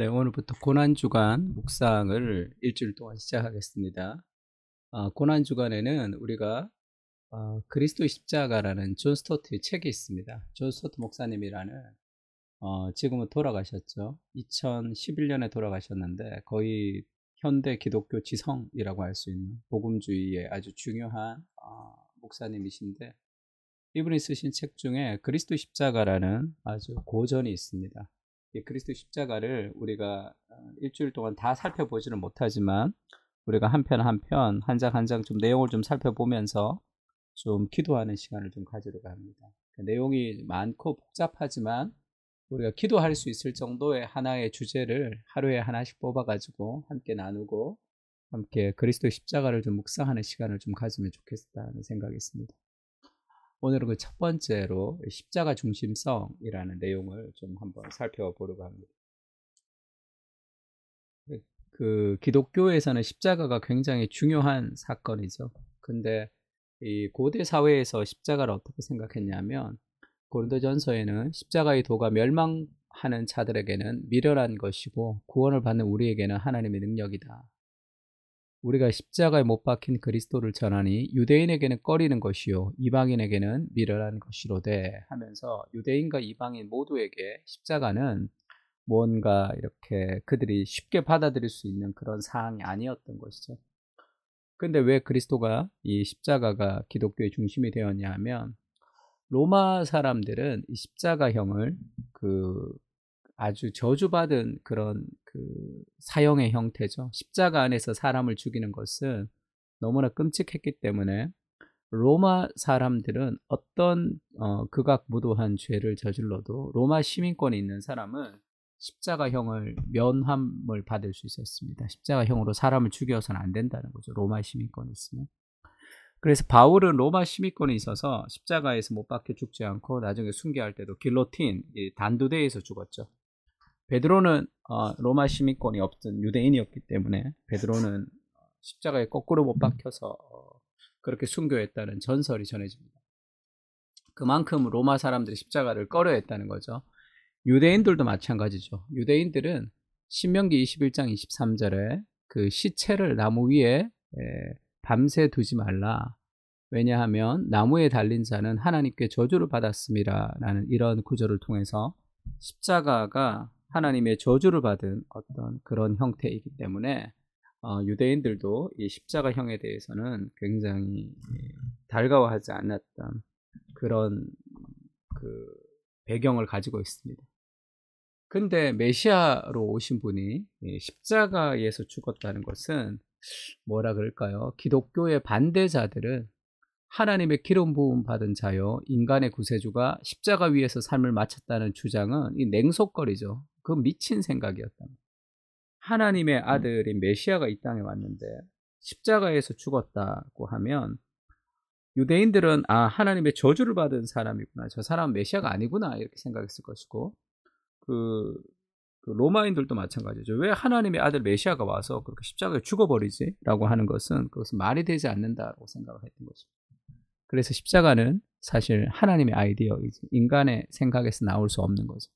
네, 오늘부터 고난주간 묵상을 일주일 동안 시작하겠습니다. 고난주간에는 우리가 그리스도의 십자가라는 존 스토트의 책이 있습니다. 존 스토트 목사님이라는 지금은 돌아가셨죠. 2011년에 돌아가셨는데 거의 현대 기독교 지성이라고 할 수 있는 복음주의의 아주 중요한 목사님이신데, 이분이 쓰신 책 중에 그리스도 십자가라는 아주 고전이 있습니다. 이 그리스도 십자가를 우리가 일주일 동안 다 살펴보지는 못하지만 우리가 한 편 한 편, 한 장 한 장 좀 내용을 좀 살펴보면서 좀 기도하는 시간을 좀 가지려고 합니다. 내용이 많고 복잡하지만 우리가 기도할 수 있을 정도의 하나의 주제를 하루에 하나씩 뽑아가지고 함께 나누고 함께 그리스도의 십자가를 좀 묵상하는 시간을 좀 가지면 좋겠다는 생각이 있습니다. 오늘은 그 첫 번째로 십자가 중심성이라는 내용을 좀 한번 살펴보려고 합니다. 그 기독교에서는 십자가가 굉장히 중요한 사건이죠. 근데 이 고대 사회에서 십자가를 어떻게 생각했냐면, 고린도전서에는 십자가의 도가 멸망하는 자들에게는 미련한 것이고 구원을 받는 우리에게는 하나님의 능력이다. 우리가 십자가에 못 박힌 그리스도를 전하니 유대인에게는 꺼리는 것이요 이방인에게는 미련한 것이로되 하면서, 유대인과 이방인 모두에게 십자가는 뭔가 이렇게 그들이 쉽게 받아들일 수 있는 그런 사항이 아니었던 것이죠. 근데 왜 그리스도가 이 십자가가 기독교의 중심이 되었냐 하면, 로마 사람들은 이 십자가형을 아주 저주받은 그런 사형의 형태죠. 십자가 안에서 사람을 죽이는 것은 너무나 끔찍했기 때문에 로마 사람들은 어떤 극악무도한 죄를 저질러도 로마 시민권이 있는 사람은 십자가형을 면함을 받을 수 있었습니다. 십자가형으로 사람을 죽여서는 안 된다는 거죠. 로마 시민권이 있으면. 그래서 바울은 로마 시민권이 있어서 십자가에서 못 박혀 죽지 않고 나중에 순교할 때도 길로틴, 단두대에서 죽었죠. 베드로는 로마 시민권이 없던 유대인이었기 때문에 베드로는 십자가에 거꾸로 못 박혀서 그렇게 순교했다는 전설이 전해집니다. 그만큼 로마 사람들이 십자가를 꺼려했다는 거죠. 유대인들도 마찬가지죠. 유대인들은 신명기 21장 23절에 그 시체를 나무 위에 밤새 두지 말라. 왜냐하면 나무에 달린 자는 하나님께 저주를 받았음이라 라는 이런 구절을 통해서 십자가가 하나님의 저주를 받은 어떤 그런 형태이기 때문에 유대인들도 이 십자가형에 대해서는 굉장히 달가워하지 않았던 그런 배경을 가지고 있습니다. 근데 메시아로 오신 분이 십자가에서 죽었다는 것은 뭐라 그럴까요? 기독교의 반대자들은 하나님의 기름 부음 받은 자요 인간의 구세주가 십자가 위에서 삶을 마쳤다는 주장은 이 냉소거리죠. 그 미친 생각이었다. 하나님의 아들인 메시아가 이 땅에 왔는데 십자가에서 죽었다고 하면 유대인들은 하나님의 저주를 받은 사람이구나, 저 사람은 메시아가 아니구나 이렇게 생각했을 것이고, 그 로마인들도 마찬가지죠. 왜 하나님의 아들 메시아가 와서 그렇게 십자가에 죽어버리지? 라고 하는 것은 그것은 말이 되지 않는다고 생각을 했던 거죠. 그래서 십자가는 사실 하나님의 아이디어이지 인간의 생각에서 나올 수 없는 거죠.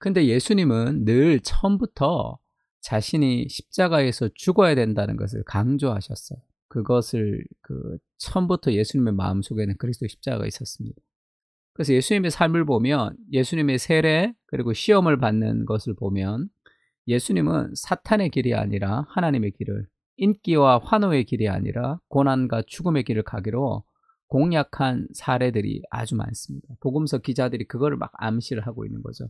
근데 예수님은 늘 처음부터 자신이 십자가에서 죽어야 된다는 것을 강조하셨어요. 그것을 처음부터 예수님의 마음속에는 그리스도의 십자가가 있었습니다. 그래서 예수님의 삶을 보면, 예수님의 세례 그리고 시험을 받는 것을 보면 예수님은 사탄의 길이 아니라 하나님의 길을, 인기와 환호의 길이 아니라 고난과 죽음의 길을 가기로 공약한 사례들이 아주 많습니다. 복음서 기자들이 그거를 막 암시를 하고 있는 거죠.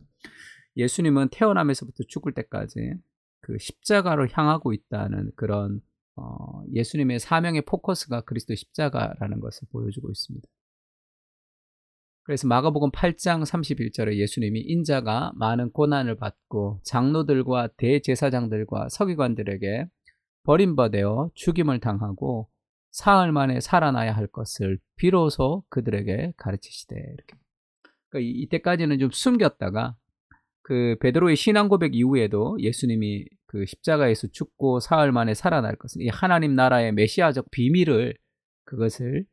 예수님은 태어나면서부터 죽을 때까지 그 십자가로 향하고 있다는 그런 예수님의 사명의 포커스가 그리스도 십자가라는 것을 보여주고 있습니다. 그래서 마가복음 8장 31절에 예수님이 인자가 많은 고난을 받고 장로들과 대제사장들과 서기관들에게 버림받아 죽임을 당하고 사흘 만에 살아나야 할 것을 비로소 그들에게 가르치시되, 이렇게. 그러니까 이때까지는 좀 숨겼다가 베드로의 신앙 고백 이후에도 예수님이 그 십자가에서 죽고 사흘 만에 살아날 것을, 이 하나님 나라의 메시아적 비밀을, 그것을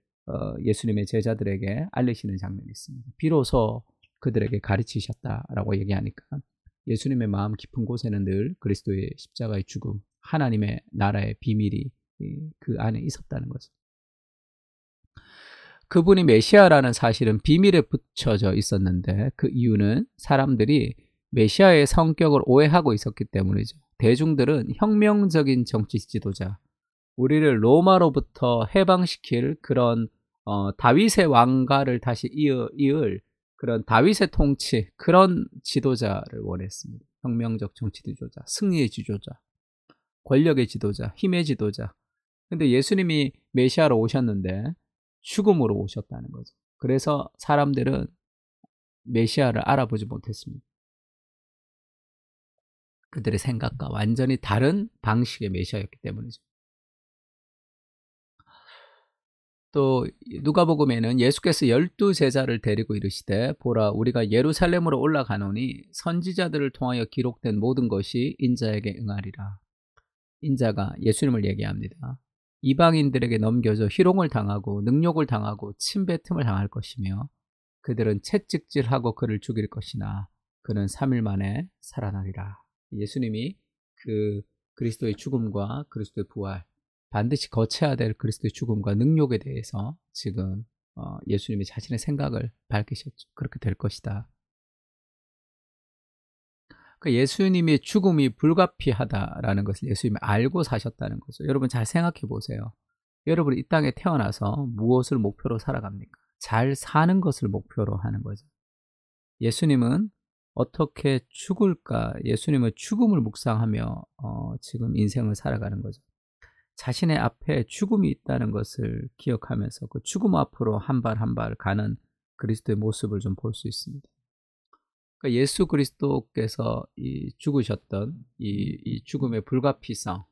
예수님의 제자들에게 알리시는 장면이 있습니다. 비로소 그들에게 가르치셨다라고 얘기하니까 예수님의 마음 깊은 곳에는 늘 그리스도의 십자가의 죽음, 하나님의 나라의 비밀이 그 안에 있었다는 거죠. 그분이 메시아라는 사실은 비밀에 붙여져 있었는데 그 이유는 사람들이 메시아의 성격을 오해하고 있었기 때문이죠. 대중들은 혁명적인 정치 지도자, 우리를 로마로부터 해방시킬 그런 다윗의 왕가를 다시 이을 그런 다윗의 통치, 그런 지도자를 원했습니다. 혁명적 정치 지도자, 승리의 지도자, 권력의 지도자, 힘의 지도자. 근데 예수님이 메시아로 오셨는데 죽음으로 오셨다는 거죠. 그래서 사람들은 메시아를 알아보지 못했습니다. 그들의 생각과 완전히 다른 방식의 메시아였기 때문이죠. 또 누가복음에는 예수께서 12제자를 데리고 이르시되 보라 우리가 예루살렘으로 올라가노니 선지자들을 통하여 기록된 모든 것이 인자에게 응하리라. 인자가 예수님을 얘기합니다. 이방인들에게 넘겨져 희롱을 당하고 능욕을 당하고 침뱉음을 당할 것이며 그들은 채찍질하고 그를 죽일 것이나 그는 3일 만에 살아나리라. 예수님이 그 그리스도의 죽음과 그리스도의 부활, 반드시 거쳐야 될 그리스도의 죽음과 능욕에 대해서 지금 예수님이 자신의 생각을 밝히셨죠. 그렇게 될 것이다. 그러니까 예수님의 죽음이 불가피하다라는 것을 예수님이 알고 사셨다는 거죠. 여러분 잘 생각해 보세요. 여러분이 이 땅에 태어나서 무엇을 목표로 살아갑니까? 잘 사는 것을 목표로 하는 거죠. 예수님은 어떻게 죽을까? 예수님은 죽음을 묵상하며 지금 인생을 살아가는 거죠. 자신의 앞에 죽음이 있다는 것을 기억하면서 그 죽음 앞으로 한 발 한 발 가는 그리스도의 모습을 좀 볼 수 있습니다. 그러니까 예수 그리스도께서 죽으셨던 이 죽음의 불가피성을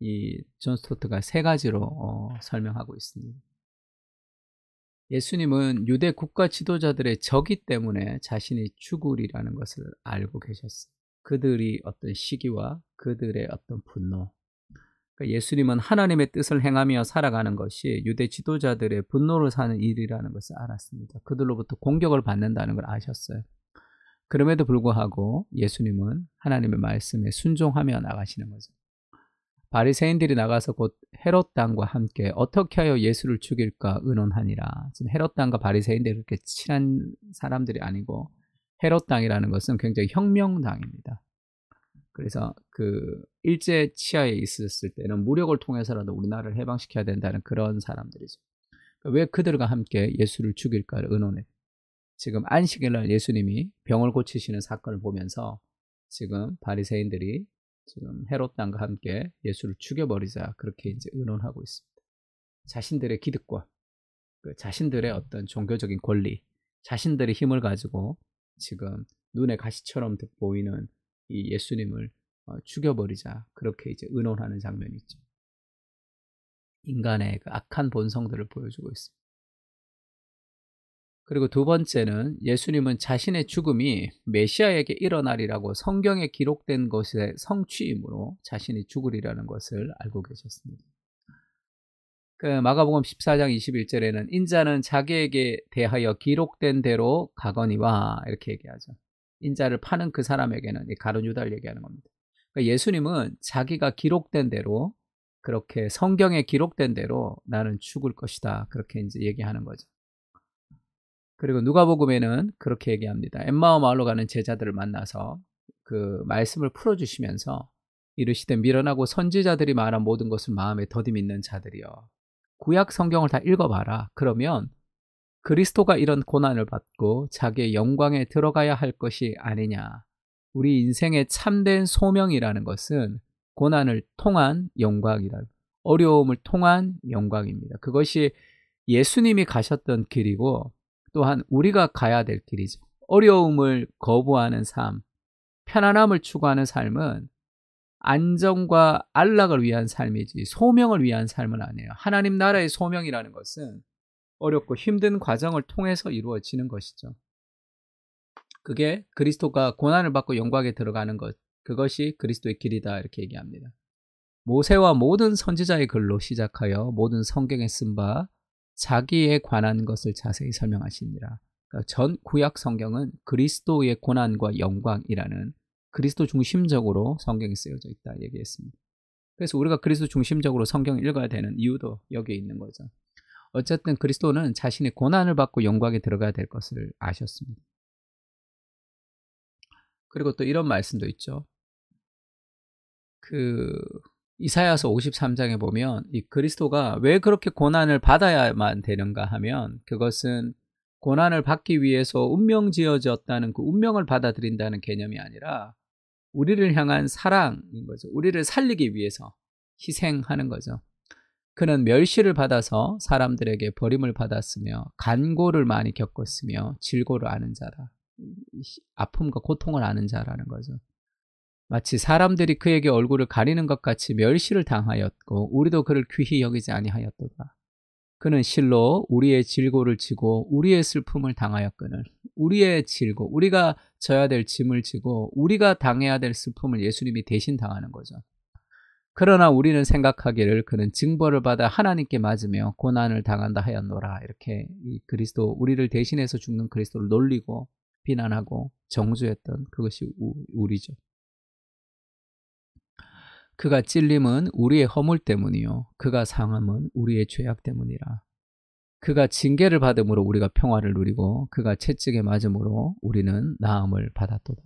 이 존 스토트가 세 가지로 설명하고 있습니다. 예수님은 유대 국가 지도자들의 적이 때문에 자신이 죽으리라는 것을 알고 계셨어요. 그들이 어떤 시기와 그들의 어떤 분노. 그러니까 예수님은 하나님의 뜻을 행하며 살아가는 것이 유대 지도자들의 분노를 사는 일이라는 것을 알았습니다. 그들로부터 공격을 받는다는 걸 아셨어요. 그럼에도 불구하고 예수님은 하나님의 말씀에 순종하며 나가시는 거죠. 바리새인들이 나가서 곧 헤롯 당과 함께 어떻게 하여 예수를 죽일까 의논하니라. 지금 헤롯 당과 바리새인들이 그렇게 친한 사람들이 아니고 헤롯 당이라는 것은 굉장히 혁명당입니다. 그래서 그 일제 치하에 있었을 때는 무력을 통해서라도 우리나라를 해방시켜야 된다는 그런 사람들이죠. 왜 그들과 함께 예수를 죽일까를 의논해. 지금 안식일날 예수님이 병을 고치시는 사건을 보면서 지금 바리새인들이 지금 헤롯 당과 함께 예수를 죽여버리자 그렇게 이제 의논하고 있습니다. 자신들의 기득권, 자신들의 어떤 종교적인 권리, 자신들의 힘을 가지고 지금 눈에 가시처럼 보이는 이 예수님을 죽여버리자 그렇게 이제 의논하는 장면이 있죠. 인간의 그 악한 본성들을 보여주고 있습니다. 그리고 두 번째는 예수님은 자신의 죽음이 메시아에게 일어나리라고 성경에 기록된 것의 성취이므로 자신이 죽으리라는 것을 알고 계셨습니다. 그 마가복음 14장 21절에는 인자는 자기에게 대하여 기록된 대로 가거니와 이렇게 얘기하죠. 인자를 파는 그 사람에게는 가룟 유다를 얘기하는 겁니다. 그러니까 예수님은 자기가 기록된 대로 그렇게 성경에 기록된 대로 나는 죽을 것이다 그렇게 이제 얘기하는 거죠. 그리고 누가복음에는 그렇게 얘기합니다. 엠마오 마을로 가는 제자들을 만나서 그 말씀을 풀어주시면서 이르시되 미련하고 선지자들이 말한 모든 것을 마음에 더디 믿는 자들이여 구약 성경을 다 읽어봐라. 그러면 그리스도가 이런 고난을 받고 자기의 영광에 들어가야 할 것이 아니냐. 우리 인생의 참된 소명이라는 것은 고난을 통한 영광이라, 어려움을 통한 영광입니다. 그것이 예수님이 가셨던 길이고 또한 우리가 가야 될 길이죠. 어려움을 거부하는 삶, 편안함을 추구하는 삶은 안정과 안락을 위한 삶이지 소명을 위한 삶은 아니에요. 하나님 나라의 소명이라는 것은 어렵고 힘든 과정을 통해서 이루어지는 것이죠. 그게 그리스도가 고난을 받고 영광에 들어가는 것, 그것이 그리스도의 길이다 이렇게 얘기합니다. 모세와 모든 선지자의 글로 시작하여 모든 성경에 쓴 바 자기에 관한 것을 자세히 설명하시니라. 그러니까 전 구약 성경은 그리스도의 고난과 영광이라는 그리스도 중심적으로 성경이 쓰여져 있다 얘기했습니다. 그래서 우리가 그리스도 중심적으로 성경을 읽어야 되는 이유도 여기에 있는 거죠. 어쨌든 그리스도는 자신이 고난을 받고 영광에 들어가야 될 것을 아셨습니다. 그리고 또 이런 말씀도 있죠. 이사야서 53장에 보면 이 그리스도가 왜 그렇게 고난을 받아야만 되는가 하면 그것은 고난을 받기 위해서 운명 지어졌다는 그 운명을 받아들인다는 개념이 아니라 우리를 향한 사랑인 거죠. 우리를 살리기 위해서 희생하는 거죠. 그는 멸시를 받아서 사람들에게 버림을 받았으며 간고를 많이 겪었으며 질고를 아는 자라. 아픔과 고통을 아는 자라는 거죠. 마치 사람들이 그에게 얼굴을 가리는 것 같이 멸시를 당하였고 우리도 그를 귀히 여기지 아니하였도다. 그는 실로 우리의 질고를 지고 우리의 슬픔을 당하였거늘 우리의 질고 우리가 져야 될 짐을 지고 우리가 당해야 될 슬픔을 예수님이 대신 당하는 거죠. 그러나 우리는 생각하기를 그는 징벌을 받아 하나님께 맞으며 고난을 당한다 하였노라. 이렇게 이 그리스도 우리를 대신해서 죽는 그리스도를 놀리고 비난하고 정죄했던 그것이 우리죠. 그가 찔림은 우리의 허물 때문이요 그가 상함은 우리의 죄악 때문이라. 그가 징계를 받음으로 우리가 평화를 누리고 그가 채찍에 맞음으로 우리는 나음을 받았도다.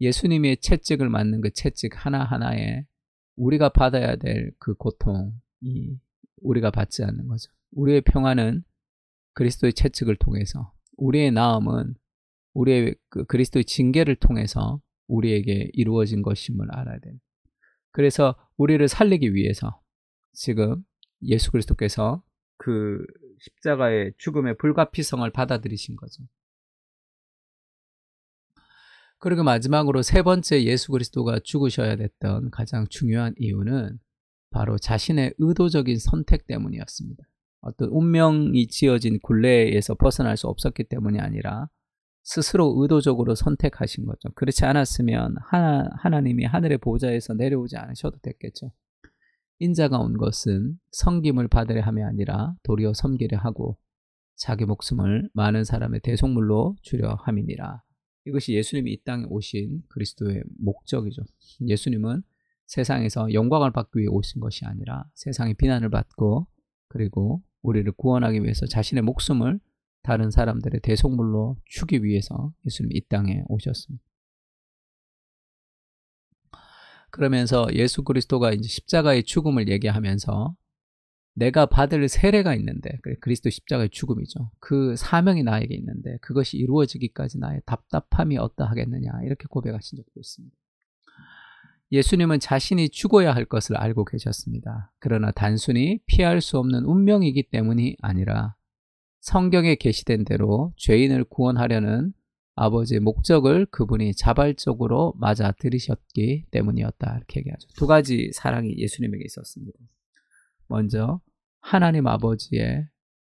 예수님의 채찍을 맞는 그 채찍 하나하나에 우리가 받아야 될 그 고통이 우리가 받지 않는 거죠. 우리의 평화는 그리스도의 채찍을 통해서, 우리의 나음은 우리의 그리스도의 징계를 통해서 우리에게 이루어진 것임을 알아야 됩니다. 그래서 우리를 살리기 위해서 지금 예수 그리스도께서 그 십자가의 죽음의 불가피성을 받아들이신 거죠. 그리고 마지막으로 세 번째 예수 그리스도가 죽으셔야 됐던 가장 중요한 이유는 바로 자신의 의도적인 선택 때문이었습니다. 어떤 운명이 지어진 굴레에서 벗어날 수 없었기 때문이 아니라 스스로 의도적으로 선택하신 거죠. 그렇지 않았으면 하나님이 하늘의 보좌에서 내려오지 않으셔도 됐겠죠. 인자가 온 것은 섬김을 받으려 함이 아니라 도리어 섬기려 하고 자기 목숨을 많은 사람의 대속물로 주려 함이니라. 이것이 예수님이 이 땅에 오신 그리스도의 목적이죠. 예수님은 세상에서 영광을 받기 위해 오신 것이 아니라 세상의 비난을 받고 그리고 우리를 구원하기 위해서 자신의 목숨을 다른 사람들의 대속물로 주기 위해서 예수님이 이 땅에 오셨습니다. 그러면서 예수 그리스도가 이제 십자가의 죽음을 얘기하면서 내가 받을 세례가 있는데, 그리스도 십자가의 죽음이죠. 그 사명이 나에게 있는데 그것이 이루어지기까지 나의 답답함이 어떠하겠느냐 이렇게 고백하신 적도 있습니다. 예수님은 자신이 죽어야 할 것을 알고 계셨습니다. 그러나 단순히 피할 수 없는 운명이기 때문이 아니라 성경에 게시된 대로 죄인을 구원하려는 아버지의 목적을 그분이 자발적으로 맞아 들이셨기 때문이었다 이렇게 얘기하죠. 두 가지 사랑이 예수님에게 있었습니다. 먼저 하나님 아버지의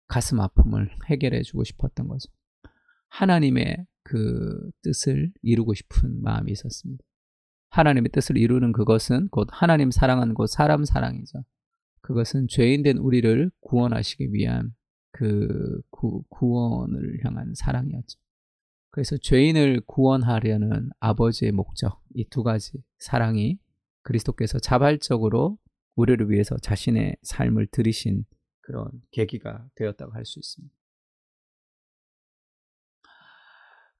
가슴 아픔을 해결해 주고 싶었던 거죠. 하나님의 그 뜻을 이루고 싶은 마음이 있었습니다. 하나님의 뜻을 이루는 그것은 곧 하나님 사랑은 곧 사람 사랑이죠. 그것은 죄인된 우리를 구원하시기 위한 그 구원을 향한 사랑이었죠. 그래서 죄인을 구원하려는 아버지의 목적, 이 두 가지 사랑이 그리스도께서 자발적으로 우리를 위해서 자신의 삶을 들이신 그런 계기가 되었다고 할 수 있습니다.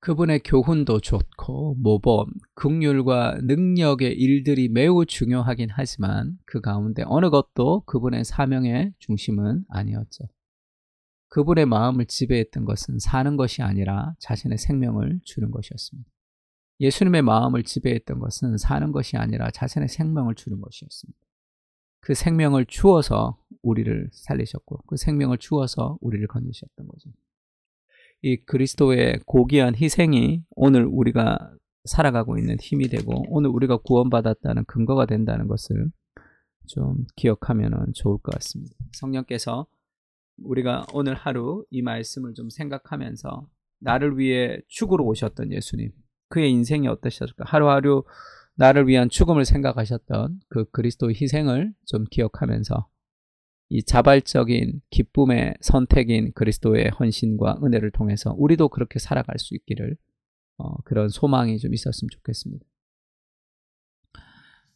그분의 교훈도 좋고 모범, 긍휼과 능력의 일들이 매우 중요하긴 하지만 그 가운데 어느 것도 그분의 사명의 중심은 아니었죠. 그분의 마음을 지배했던 것은 사는 것이 아니라 자신의 생명을 주는 것이었습니다. 예수님의 마음을 지배했던 것은 사는 것이 아니라 자신의 생명을 주는 것이었습니다. 그 생명을 주어서 우리를 살리셨고 그 생명을 주어서 우리를 건지셨던 거죠. 이 그리스도의 고귀한 희생이 오늘 우리가 살아가고 있는 힘이 되고 오늘 우리가 구원받았다는 근거가 된다는 것을 좀 기억하면 좋을 것 같습니다. 성령께서 우리가 오늘 하루 이 말씀을 좀 생각하면서 나를 위해 죽으러 오셨던 예수님, 그의 인생이 어떠셨을까? 하루하루 나를 위한 죽음을 생각하셨던 그 그리스도의 희생을 좀 기억하면서 이 자발적인 기쁨의 선택인 그리스도의 헌신과 은혜를 통해서 우리도 그렇게 살아갈 수 있기를 그런 소망이 좀 있었으면 좋겠습니다.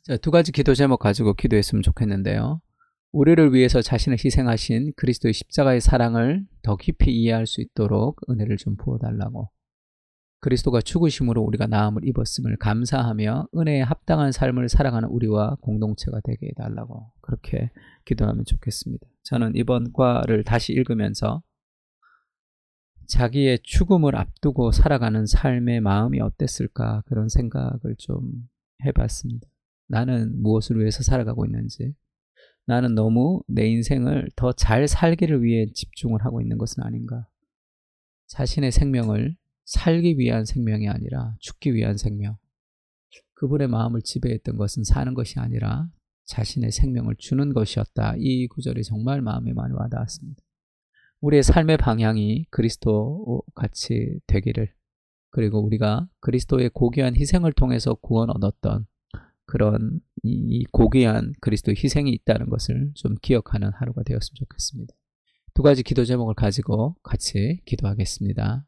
자, 두 가지 기도 제목 가지고 기도했으면 좋겠는데요. 우리를 위해서 자신을 희생하신 그리스도의 십자가의 사랑을 더 깊이 이해할 수 있도록 은혜를 좀 부어달라고, 그리스도가 죽으심으로 우리가 나음을 입었음을 감사하며 은혜에 합당한 삶을 살아가는 우리와 공동체가 되게 해달라고, 그렇게 기도하면 좋겠습니다. 저는 이번 과를 다시 읽으면서 자기의 죽음을 앞두고 살아가는 삶의 마음이 어땠을까, 그런 생각을 좀 해봤습니다. 나는 무엇을 위해서 살아가고 있는지, 나는 너무 내 인생을 더 잘 살기를 위해 집중을 하고 있는 것은 아닌가. 자신의 생명을 살기 위한 생명이 아니라 죽기 위한 생명, 그분의 마음을 지배했던 것은 사는 것이 아니라 자신의 생명을 주는 것이었다. 이 구절이 정말 마음에 많이 와닿았습니다. 우리의 삶의 방향이 그리스도 같이 되기를, 그리고 우리가 그리스도의 고귀한 희생을 통해서 구원 얻었던 그런 이 고귀한 그리스도의 희생이 있다는 것을 좀 기억하는 하루가 되었으면 좋겠습니다. 두 가지 기도 제목을 가지고 같이 기도하겠습니다.